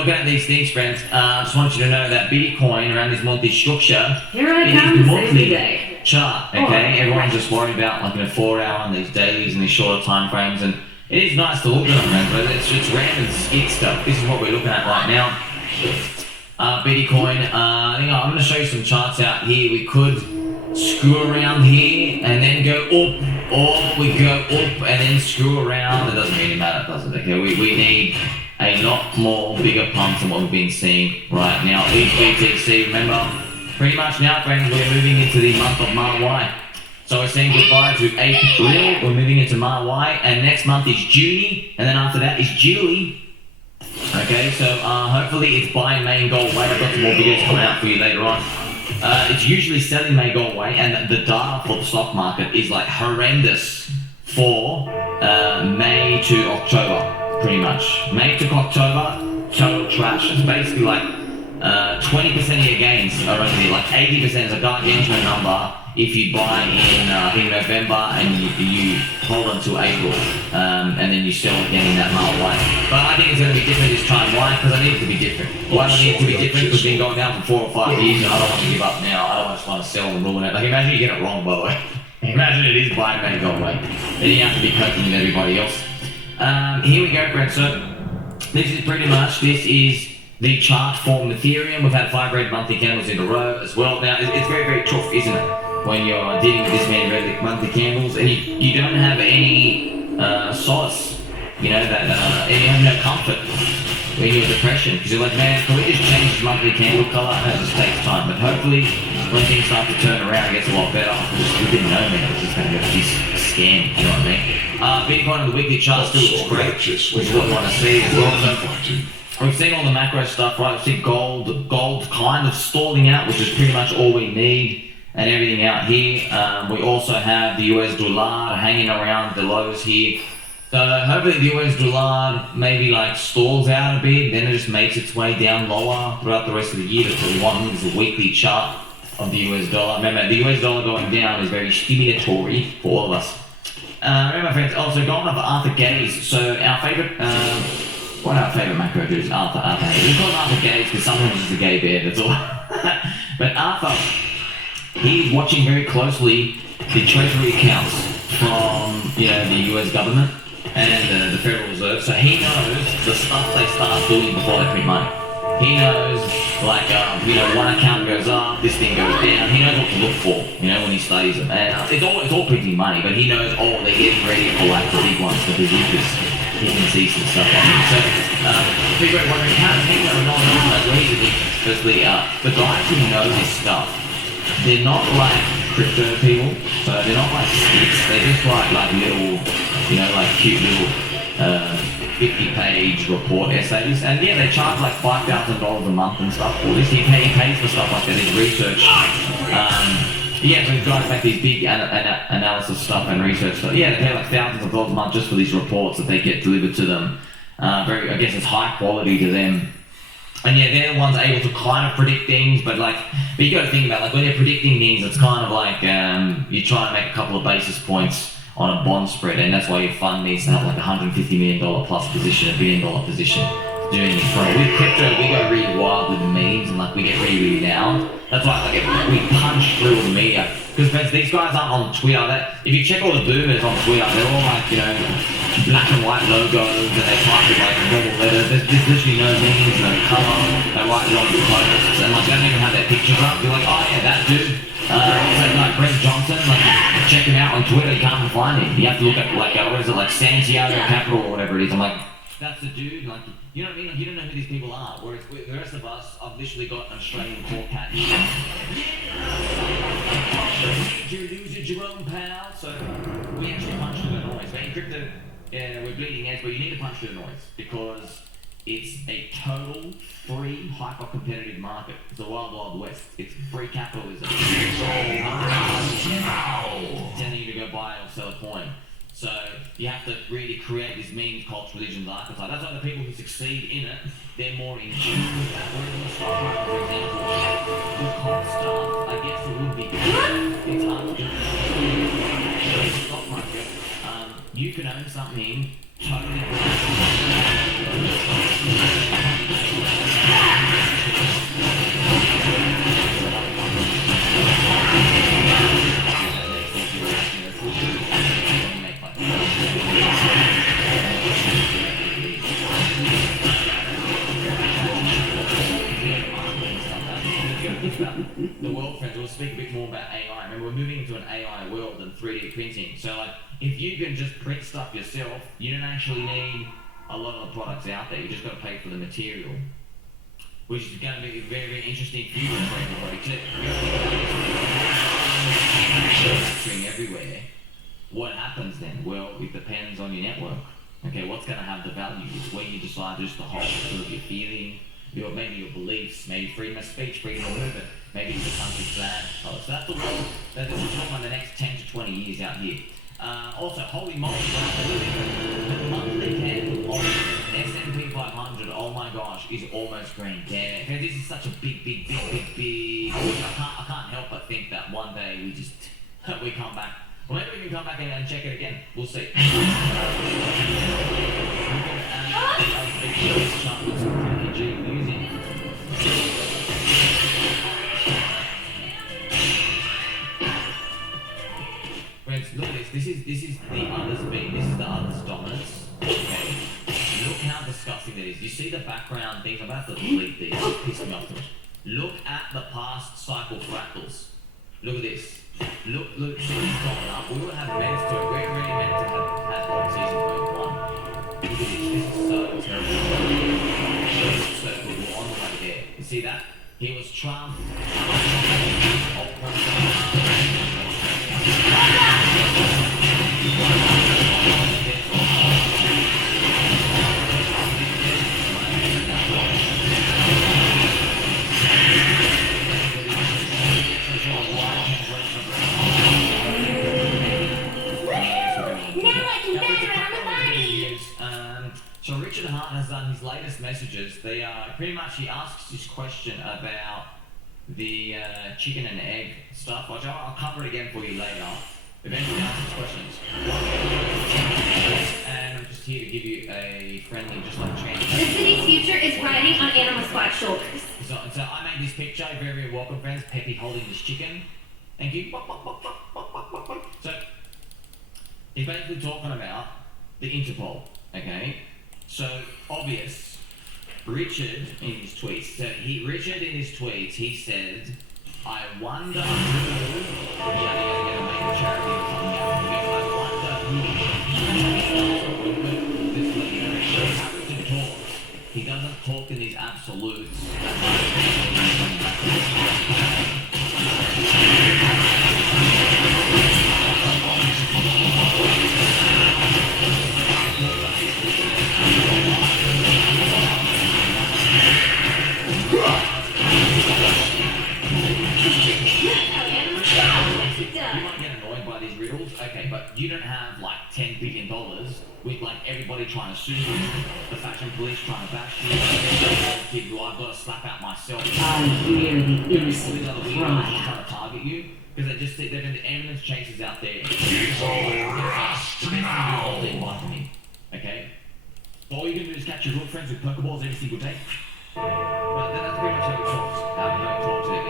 looking at these things, friends, I just want you to know that Bitcoin around this monthly structure, Here I it come is to save the monthly day. chart, okay? Everyone's just worried about like 4 hour and these dailies and these shorter time frames, and it is nice to look at them, friends, but it's random skit stuff. This is what we're looking at right now. Bitcoin, I'm going to show you some charts out here. We could screw around here and then go up, or we go up and then screw around. It doesn't really matter, does it? Okay, we need a lot more bigger pumps than what we've been seeing right now. BTC, remember, pretty much now, friends, we're moving into the month of Marwai. So we're saying goodbye to April, we're moving into Marwai, and next month is June, and then after that is July. Okay, so hopefully it's buying May and go away. I've got some more videos coming out for you later on. It's usually selling May go away, and the data for the stock market is like horrendous for May to October, pretty much. May to October, total trash. It's basically like 20% of your gains are only like 80% is a gargantuan number if you buy in November and you hold until April, and then you sell again in that March way. But I think it's going to be different this time. Why? Because I need it to be different. Why do I need it to be different? Because it's been going down for 4 or 5 years and I don't want to give up now. I don't just want to sell and ruin it. Like imagine you get it wrong, by the way. Imagine it is buying and go away. Then you have to be coping with everybody else. Here we go, friends. So this is pretty much, this is the chart for Ethereum. We've had 5 red monthly candles in a row as well. Now, it's very, very tough, isn't it? When you're dealing with this many red monthly candles and you don't have any solace, you know, that and you have no comfort when you're depression. Because you're like, man, can we just change this monthly candle color? I know it just takes time, but hopefully when things start to turn around, it gets a lot better. We didn't know, man, it was just going to go this scam, you know what I mean? Bitcoin on the weekly chart still looks great, which is what we want to see as well. So, we've seen all the macro stuff, right? We've seen gold kind of stalling out, which is pretty much all we need, and everything out here. We also have the US dollar hanging around the lows here. So hopefully the US dollar maybe like stalls out a bit, then it just makes its way down lower throughout the rest of the year. That's what we want. This is a weekly chart of the US dollar. Remember, the US dollar going down is very stimulatory for all of us. Remember, friends, also going off Arthur Gaze. So our favorite, one of our favorite macro dudes, Arthur. We call him Arthur Gaze because sometimes he's a gay bear, that's all. But Arthur, he's watching very closely the treasury accounts from, you know, the US government and the Federal Reserve, so he knows the stuff they start doing before they print money. He knows, like, you know, one account goes up, this thing goes down. He knows what to look for, you know, when he studies them. And it's all printing money, but he knows, oh, they're getting ready for like the big ones, the bazookas. He can see some stuff on it. So, people are wondering, how does he know? No one knows where he's addicted. Firstly, the guys who know this stuff, they're not like crypto people, so they're not like sticks. They just write like little, you know, like cute little 50-page report essays, and yeah, they charge like $5,000 a month and stuff for this. He pays for stuff like that, his research. Yeah, so these guys make these big analysis stuff and research stuff. Yeah, they pay like thousands of dollars a month just for these reports that they get delivered to them. I guess it's high quality to them. And yeah, they're the ones able to kind of predict things, but you got to think about, like, when they're predicting things, it's kind of like you're trying to make a couple of basis points on a bond spread, and that's why your fund needs to have like $150 million plus position, $1 billion position, doing it for. With crypto, we go really wild with the memes, and like we get really, really loud. That's why we punch through the media. Because these guys aren't on Twitter. If you check all the boomers on Twitter, they're all like, you know, black and white logos, and they type with like normal letters. There's literally no memes, no colour. They write it on the posts, and like they don't even have their pictures up. You're like, oh yeah, that dude. Like Brent Johnson, like check him out on Twitter. You can't find him. You have to look at like what is it, like Santiago Capital or whatever it is. I'm like, that's the dude. Like, you know what I mean? Like, you don't know who these people are. Whereas the rest of us, I've literally got an Australian court cat. You're losing Jerome Powell. So we actually punch through the noise. But in crypto, yeah, we're bleeding edge, but you need to punch through the noise because it's a total free, hyper-competitive market. It's a wild, wild west. It's free capitalism. It's all telling you to go buy or sell a coin. So you have to really create this meme culture, religions, archetype. That's why the people who succeed in it, they're more in tune with that. Whereas in the stock market, for example, the cult stuff, I guess it would be good. It's hard to do. In the stock market, you can own something totally about the world, friends, we'll speak a bit more about AI. Remember, we're moving into an AI world and 3D printing. So, like, if you can just print stuff yourself, you don't actually need a lot of the products out there. You just got to pay for the material, which is going to be a very, very interesting future for everybody too. Manufacturing everywhere. What happens then? Well, it depends on your network. Okay, what's going to have the value? It's when you decide just to hold sort of your feeling, maybe your beliefs, maybe freedom of speech, freedom of movement, maybe it's a country flag. Oh, so that's the world that is talking about the next 10 to 20 years out here. Also, holy moly, the monthly candle on S&P 500, oh my gosh, is almost green. Damn it. Because this is such a big. I can't help but think that one day we come back. Well, maybe we can come back and check it again. We'll see. Friends, look at this. This is the other's being. This is the other's dominance. Okay. Look how disgusting that is. You see the background things. I'm about to delete these. It's pissing me off too much. Look at the past cycle fractals. Look at this. Look, see this going up. We will have meant to, we're already meant to have on season 1. Look at this. This is so terrible. This is so good. We're on the way there. You see that? He was Trump. So Richard Hart has done his latest messages. They are pretty much, he asks this question about the chicken and egg stuff, which I'll cover it again for you later. Eventually ask his questions. And I'm just here to give you a friendly, just like chance. The city's future is riding on Anima's black shoulders. So I made this picture, very, very welcome friends, Peppy holding this chicken. Thank you. So he's basically talking about the Interpol, okay? So, obvious, Richard in his tweets, he said, I wonder who, gonna make a charity or something out. Harrington talks. He doesn't talk in these absolutes. Okay, but you don't have like $10 billion with like everybody trying to sue you, the fashion police trying to bash you, who I've got to slap out myself. I hear the innocent cry. Trying to target you because they've been ambulance chasers out there. Okay, all you can do is catch your real friends with Pokeballs every single day. But that's pretty much how it talks. How it talks to them.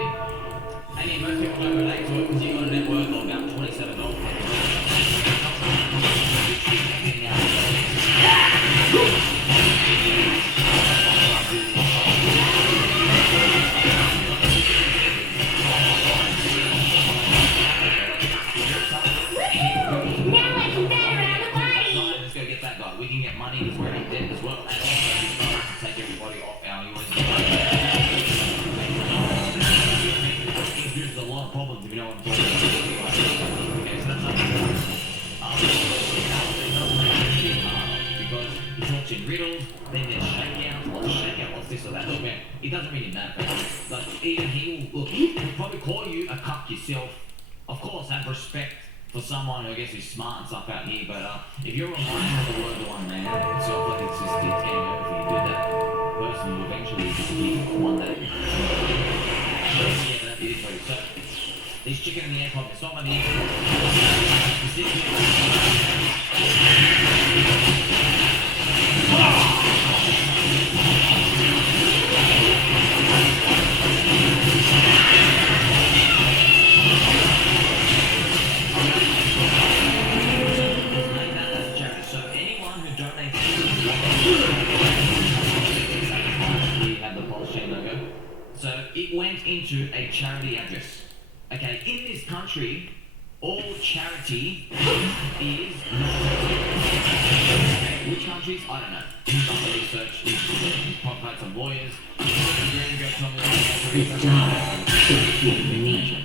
And yeah, most people don't relate to it because you've got a net worth of about $27. Now I can bat around the body. Let's go get that guy. We can get money. He's wearing debt as well. And also, he's trying to take everybody off our US. There's a lot of problems if you know what I'm talking about. Okay, so that's not because he talks in riddles, then there's shakeout, what's this or that. Look, man, it doesn't really matter. Like, even he'll probably call you a cuck yourself. Of course, have respect for someone who I guess is smart and stuff out here, but if you're relying on the word of one man, it's sort of like it's just getting over for you to do that person will eventually disappear one day. Yeah, that is very so. These chicken in the air pocket, it's not money. So it went into a charity address. Okay, in this country, all charity is not. Okay, which countries? I don't know. You've done the research. You've probably some lawyers. The dark should be me.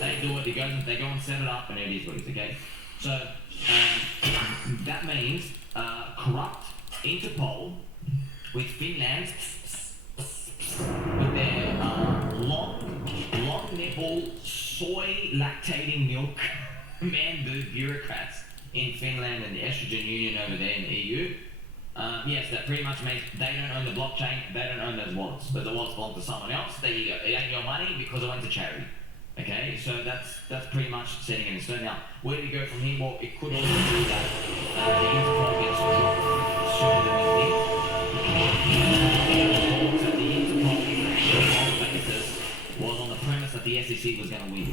They do it. They go and set it up, and it is what it is. Okay, so that means corrupt Interpol with Finland with their long nipple soy lactating milk man bureaucrats in Finland and the estrogen union over there in the EU. Yes, that pretty much means they don't own the blockchain, they don't own those wallets, but the wallets belong to someone else. There you go. It ain't your money because it went to charity. Okay, so that's pretty much setting it in stone. Now, where do we go from here? Well, it could also be that the Interpol gets dropped sooner than we think. So the Interpol basis was on the premise that the SEC was going to win.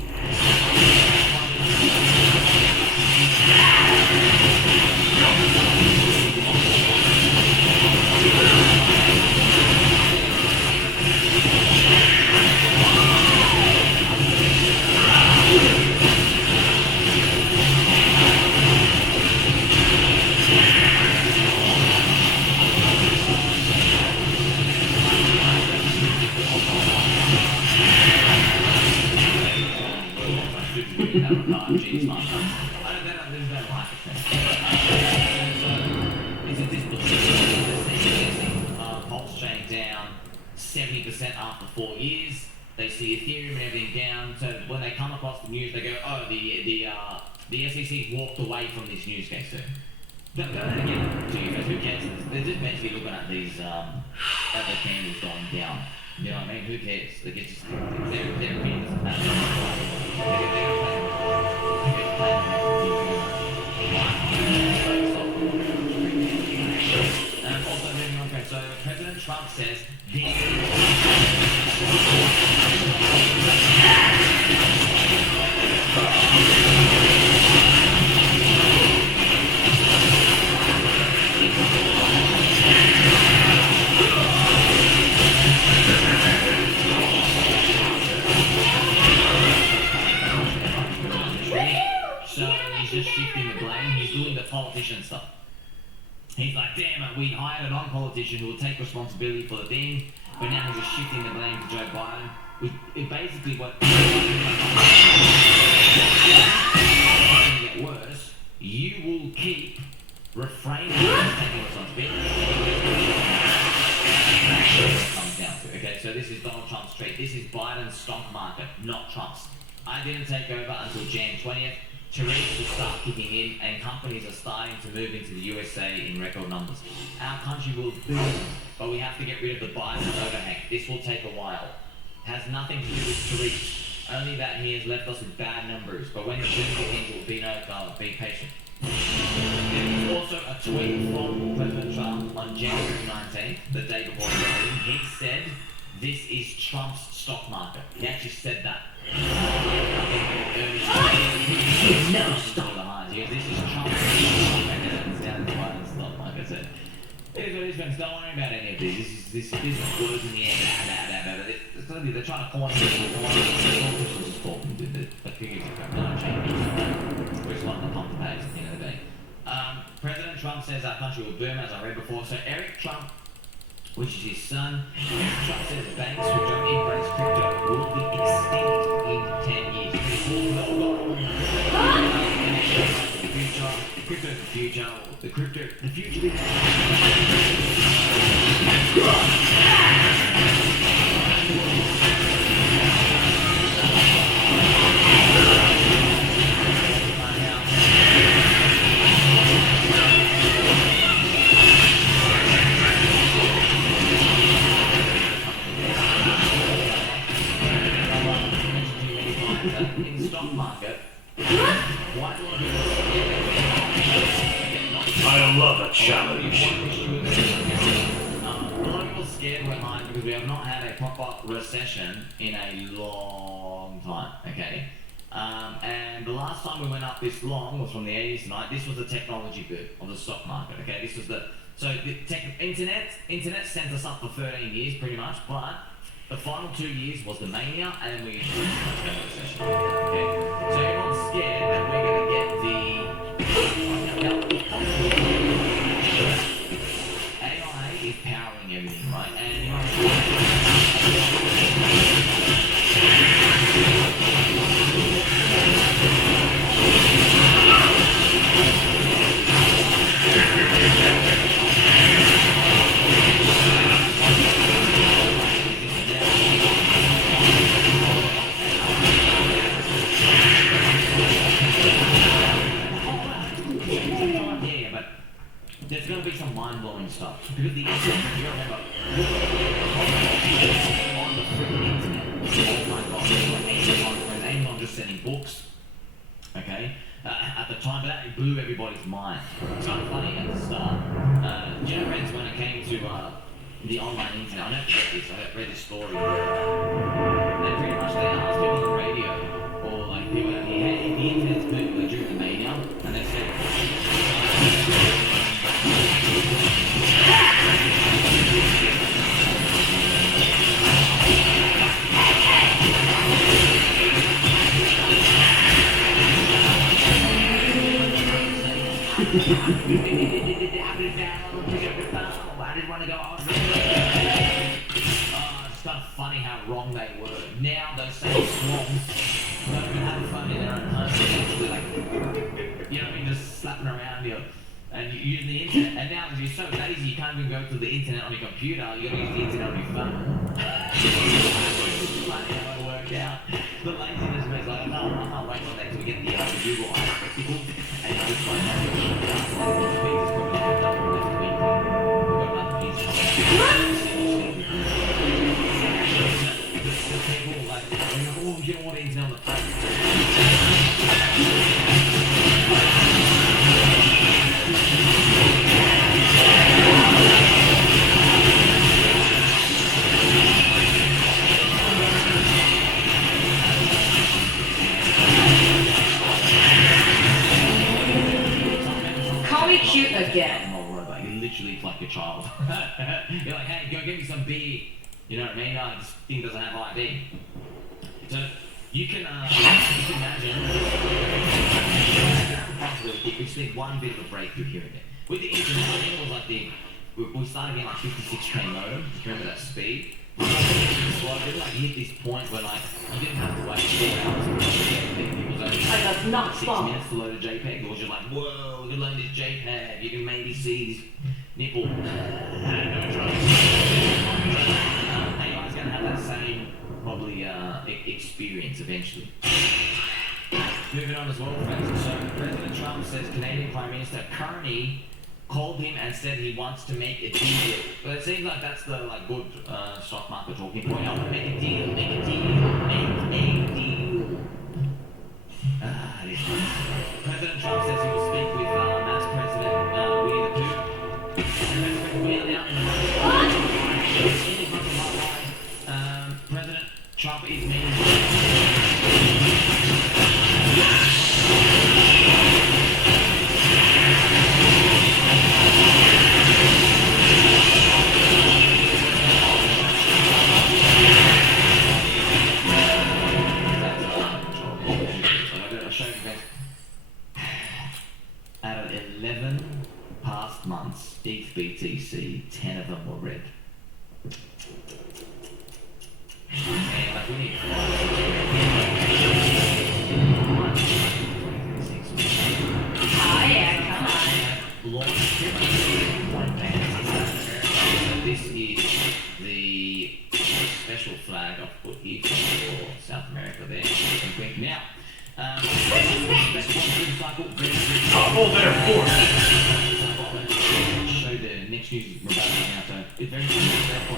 Pulse chain down 70% after 4 years. They see Ethereum and everything down. So when they come across the news, they go, "Oh, the SEC walked away from this news case." So don't again to you guys. Who cares? They're just basically looking at these at the candles going down. You know what I mean? Who cares? Like it's just their opinion doesn't matter. Also moving on, so President Trump says he's just shifting the blame. He's doing the politician stuff. He's like, damn it, we hired a non-politician who will take responsibility for the thing, but now he's just shifting the blame to Joe Biden. It basically what it's going to get worse. You will keep refraining from taking responsibility. That's what it comes down to. Okay, so this is Donald Trump's street. This is Biden's stock market, not Trump's. I didn't take over until Jan 20th. Tariffs will start kicking in and companies are starting to move into the USA in record numbers. Our country will boom, but we have to get rid of the Biden overhang. This will take a while. Has nothing to do with tariffs, only that he has left us with bad numbers. But when the boom begins, it will be no color. Be patient. There was also a tweet from President Trump on January 19th, the day before the voting. He said, "This is Trump's stock market." He actually said that. No stop. This is Trump. Stock market. So, it is what it is, friends. Don't worry about any of this. This is words in the air. They're trying to corner me. Just talking to the figures of crap. No change. We're just wanting to pump the pace at the end of the day. President Trump says our country will boom, as I read before. So Eric Trump, which is his son, Eric Trump says banks who don't embrace crypto will be extinct in 10 years. The future, crypto's the future, the future is... In the stock market, why do I love a challenge. a lot of people are scared we're high because we have not had a proper recession in a long time, okay? And the last time we went up this long was from the 80s tonight. This was the technology boom of the stock market, okay? This was the... So the internet sent us up for 13 years pretty much, but The final 2 years was the mania, and then we introduced the tournament session. Okay, so everyone's scared that we're gonna get the AI is powering everything, right? And you know, yeah, but there's going to be some mind-blowing stuff because the internet, you remember, on the freaking internet. Oh my god, Amazon just sending books, okay, at the time, but that blew everybody's mind. It's kind of funny at the start. You know, friends, when it came to the online internet, I never forget this. I read this story where they pretty much they asked people on the radio or like people out here, hey, the internet's moving during the mania, and they said. I didn't want to go on. It's kind of funny how wrong they were. Now those same songs don't even have a phone in their own home. They're actually like, you know what I mean, just slapping around you. And you use the internet. And now you're so lazy, you can't even go to the internet on your computer. You gotta use the internet on your phone. It's funny how it worked out. The laziness makes like, no, I can't wait for that till we get the Google Eye spectacles. And you just like, you don't want anything on the phone. Call me cute again. I'm not worried about you. Literally, it's like a child. You're like, hey, go get me some beer. You know what I mean? This thing doesn't have ID. So you can imagine. We just need one bit of a breakthrough here and there. With the internet, I think it was like we started getting like 56k modem. If you remember that speed? It like hit this point where like you didn't have to wait 4 hours to load a JPEG. It was only I does not 6 fall. minutes to load a JPEG. It was just like, whoa, we can load this JPEG. You can maybe see this nipple. AI's gonna have that same probably experience eventually. Moving on as well, friends. So President Trump says Canadian Prime Minister Carney called him and said he wants to make a deal. But it seems like that's the like good stock market talking point. I want to make a deal, make a deal, make a deal. President Trump says he will speak with Mass President Winnie the Pooh. We are now in the President Trump is meeting. Out of 11 past months, each BTC, 10 of them were red. And like we need This is the special flag I've put here for South America there. Now, Couple there, force. show the next news we're about to run out, so it's very simple.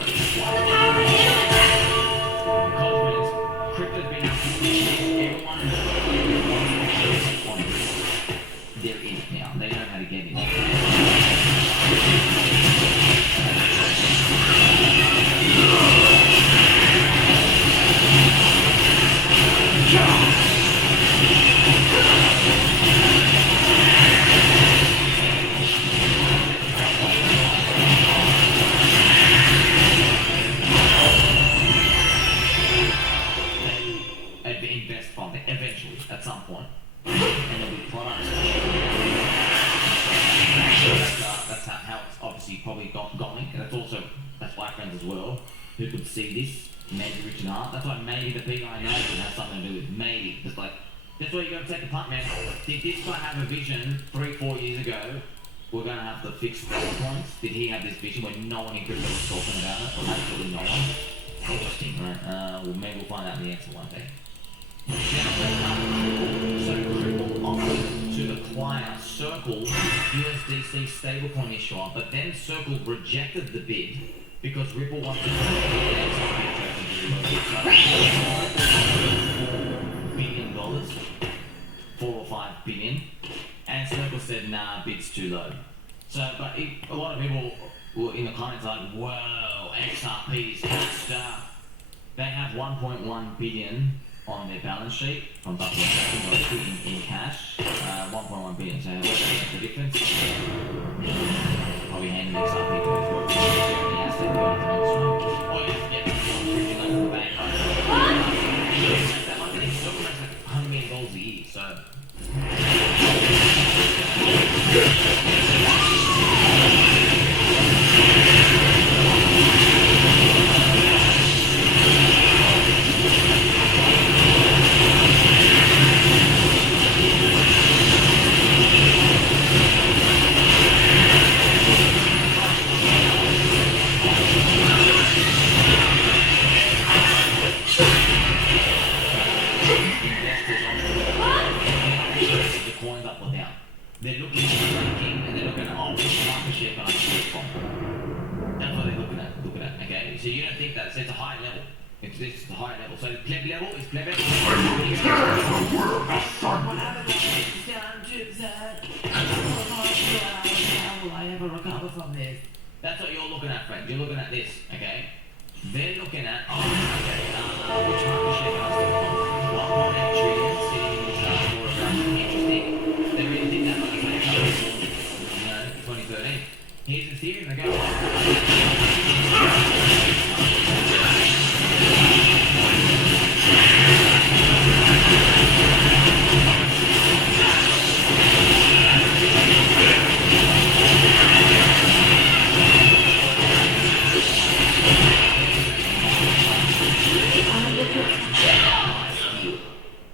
Confidence, crypto's been out for everyone they're in it now. They know how to get in. as well who could see this, maybe Richard Hart. That's why maybe the PI knows would have something to do with maybe. Just like, that's why you got to take a punt, man. Did this guy have a vision 3-4 years ago? We're going to have to fix those points. Did he have this vision when no one in crypto was talking about it? Or absolutely no one? Interesting, right? Well, maybe we'll find out the answer one day. So Ripple offered to acquire Circle's USDC stablecoin issuer, but then Circle rejected the bid because Ripple wanted to $4 billion, $4 or $5 billion, and Circle said, nah, bid's too low. So, but a lot of people were in the comments like, whoa, XRP is cashed up. They have 1.1 billion on their balance sheet from Buffalo in cash, 1.1 billion. So what's the difference? Probably handing XRP to his work. Or you just get $50 in the bank. I think Circle makes like $100 million a year, so. They're looking at the ranking and they're looking at, oh, which market share can I get from? That's what they're looking at, okay? So you don't think that, so it's a high level. It's a high level. So pleb level is pleb level. How will I ever recover from this? That's what you're looking at, friends. You're looking at this, okay? They're looking at, oh, okay, which market share can I get from? 1.8 trillion sitting in this for around interesting. They really did that much in 2013. Here's the theory, they go,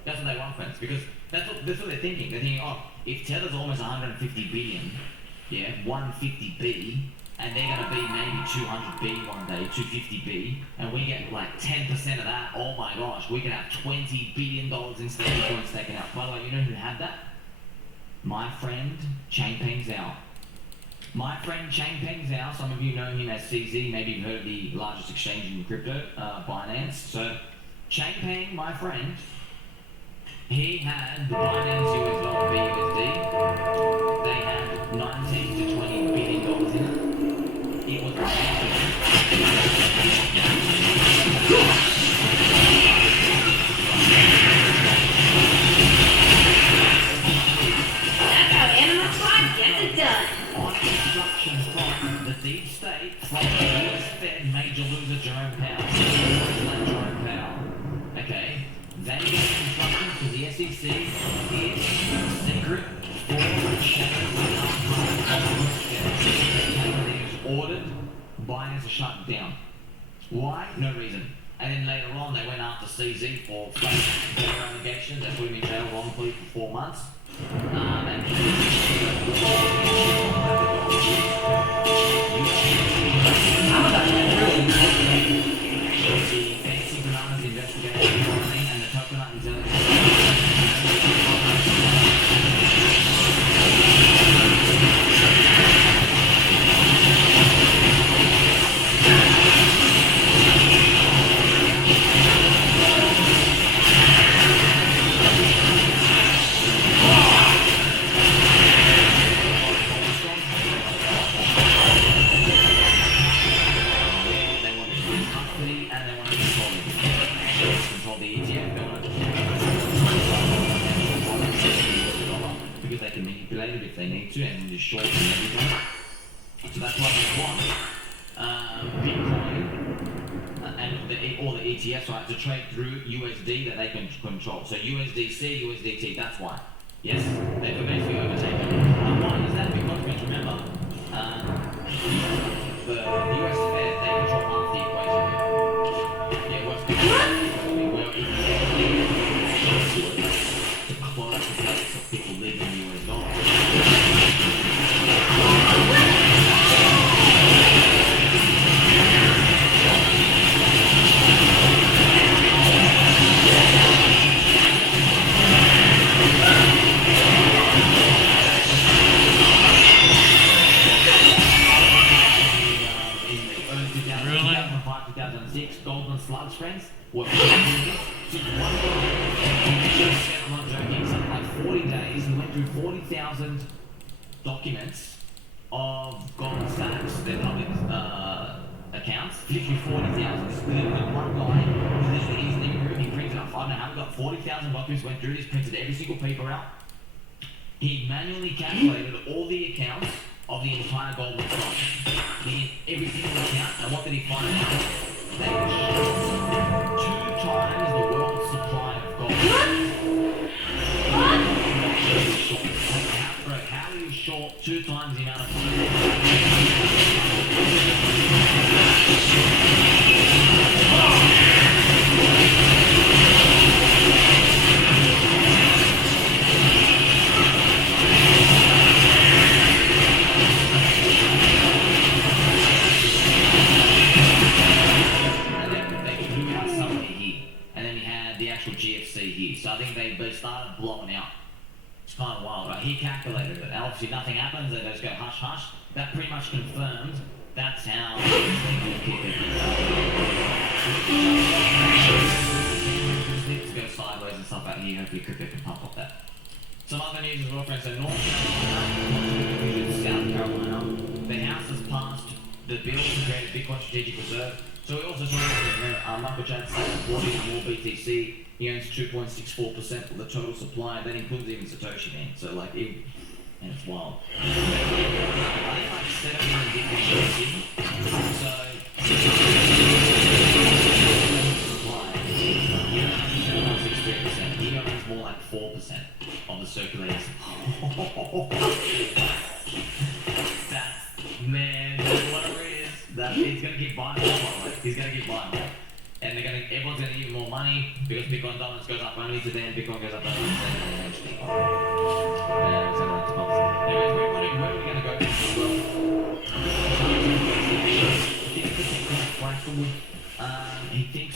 that's what they want, friends, because that's what they're thinking. They're thinking, oh, if Tether's almost 150 billion, yeah, 150B, and they're going to be maybe 200B one day, 250B, and we get like 10% of that, oh my gosh, we can have $20 billion in stablecoins taken out. By the way, you know who had that? My friend, Changpeng Zhao. My friend Changpeng Zhao, some of you know him as CZ, maybe you've heard of the largest exchange in crypto, Binance. So, Changpeng, my friend, he had the Binance US dollar BUSD. They had 19 to 20 billion dollars in it. It was That's how Anima Squad gets it done. on instruction from the deep state, from the US Fed major loser Jerome Powell. Okay, they gave instructions to the SEC is secret for ordered Binance to shut down. Why? No reason. And then later on, they went after CZ for fake allegations. They put him in jail wrongfully for 4 months. The fancy bananas investigation and the coconut intelligence. Because they can manipulate it if they need to and just shorten everything. So that's why they want Bitcoin and all the ETFs, right, to trade through USD that they can control. So USDC, USDT, that's why. Yes, they could basically overtake it. Why is that? Because remember, the US Fed, they control half the mean, well, if you to close the gates of people leaving the US dollar. In the early 2005, 2006, Goldman Slugs friends were took one guy, I'm not joking, something like 40 days, he went through 40,000 documents of Goldman Sachs, their public accounts, literally 40,000. This is literally one guy, who's literally in his living room, he printed out, I don't know how he got 40,000 documents, went through this, printed every single paper out. He manually calculated all the accounts of the entire Goldman Sachs. Every single account, and what did he find out? They were short 2 times the world's supply of gold. How are you short 2 times the amount of gold? GFC here, so I think they started blocking out. It's kind of wild, right? He calculated it. Obviously, nothing happens. They just go hush hush. That pretty much confirmed. That's how they keep it. Things go sideways and stuff out here. Hopefully, crypto can pump up that. Some other news as well, friends. So North Carolina, South Carolina, the House has passed the bill to create a Bitcoin strategic reserve. So we also saw Michael Chad supporting more BTC. He owns 2.64% of the total supply. That includes even Satoshi, man. So like, and it's wild. I think like 7 million Bitcoin supply. He owns 2.63%. He owns more like 4% of the circulating supply. That's, man, whatever it is, that he's gonna keep buying more. Like, he's gonna keep buying more. And everyone's gonna give more money because Bitcoin dominance goes up only to them, Bitcoin goes up only to them, eventually. Anyways, we're wondering where are we gonna go from the world? He thinks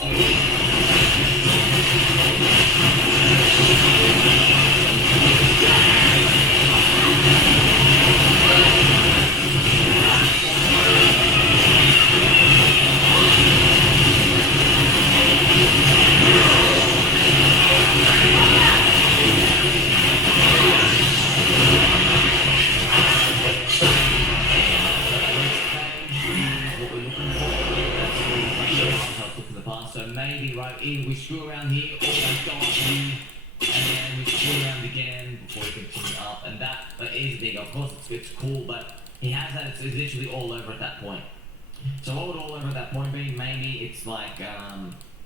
so maybe right in, we screw around here, always go up here, and then we screw around again before we continue up, and that is big. Of course, it's cool, but he has that. It's literally all over at that point. So what would all over at that point be? Maybe it's like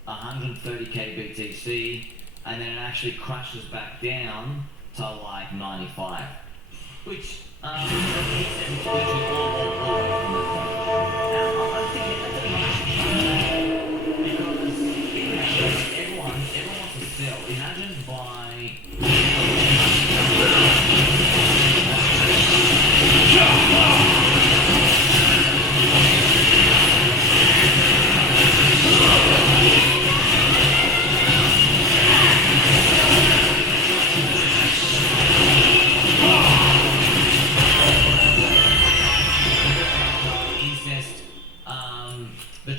130k BTC, and then it actually crashes back down to like 95, which it's literally all over from that point. I think because everyone wants to sell. Imagine by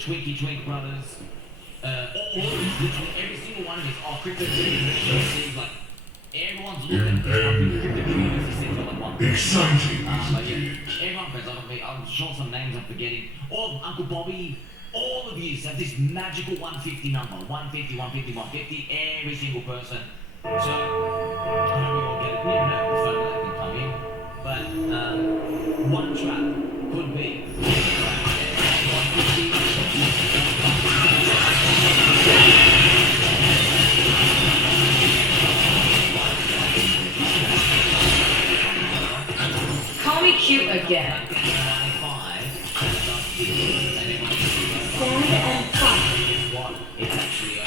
the Twink brothers, all of these, literally every single one of these, crypto seeds, like, everyone's looking at this crypto community seeds all at once. Exciting, But yeah, everyone friends, I'm sure some names I'm forgetting. All Uncle Bobby, all of you have this magical 150 number, 150, 150, 150, every single person. So, I hope we all get it. We never know if that can come in. But, one trap could be 150. Call me cute again. Stand and talk. It's actually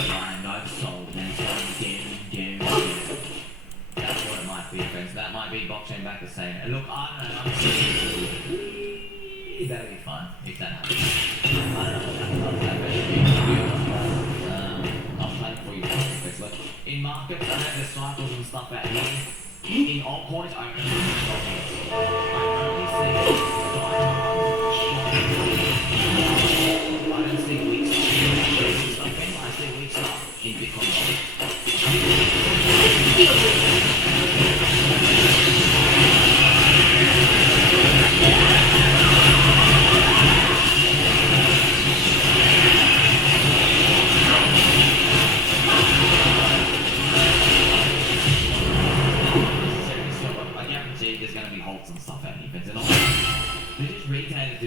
look, I don't know. That'll be fun if that happens. I don't know what happens after that, but it'll be good. I'll play for you. Because look, in markets, I know there's cycles and stuff out here. In altcoins, I only see shotguns. I only see I don't see weak stuff. I see weak stuff in Bitcoin. I guarantee there's going to be halts and stuff out here, but they're not. They're just retailers.